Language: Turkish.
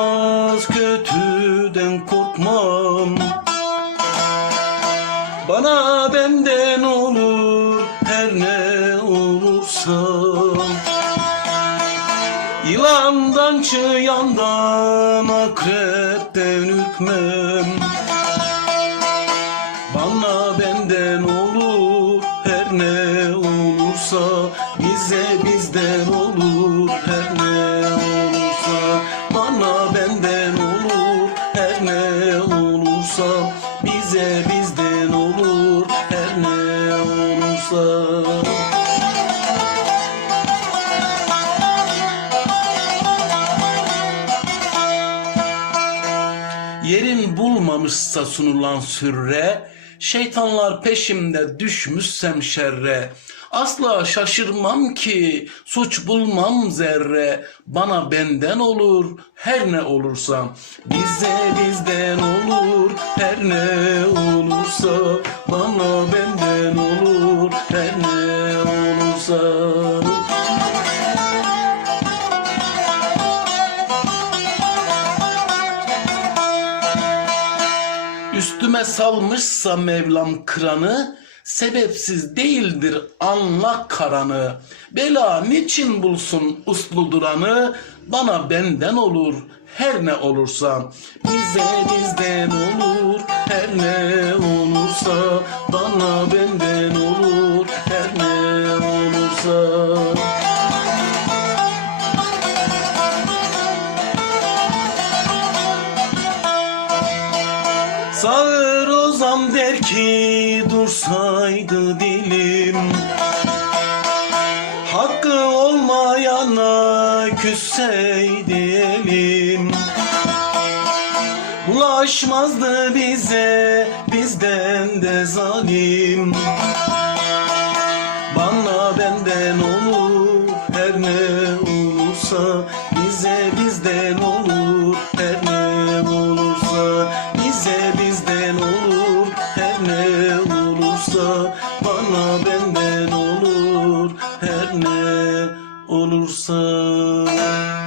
olmaz kötüden korkmam. Bana benden olur her ne olursa. Yılandan çıyandan akrepten ürkmem. Bana benden olur her ne olursa. Bize bizden olur her ne benden olur her ne olursa Bize bizden olur her ne olursa Yerin bulmamışsa sunulan sürre, şeytanlar peşimde düşmüşsem şerre. Asla şaşırmam ki suç bulmam zerre. Bana benden olur her ne olursa. Bize bizden olur her ne olursa. Bana benden olur her ne olursa. Üstüme salmışsa Mevlam kıranı, sebepsiz değildir anla karanı. Bela niçin bulsun uslu duranı, bana benden olur her ne olursa. Bize bizden olur her ne olursa, bana benden olur her ne olursa. Ozan der ki dursaydı dilim. Hakkı olmayana küsseydi elim. Bulaşmazdı bize bizden de zalim. Bana benden olur her ne olursa Ne olursa bana benden olur Her ne olursa.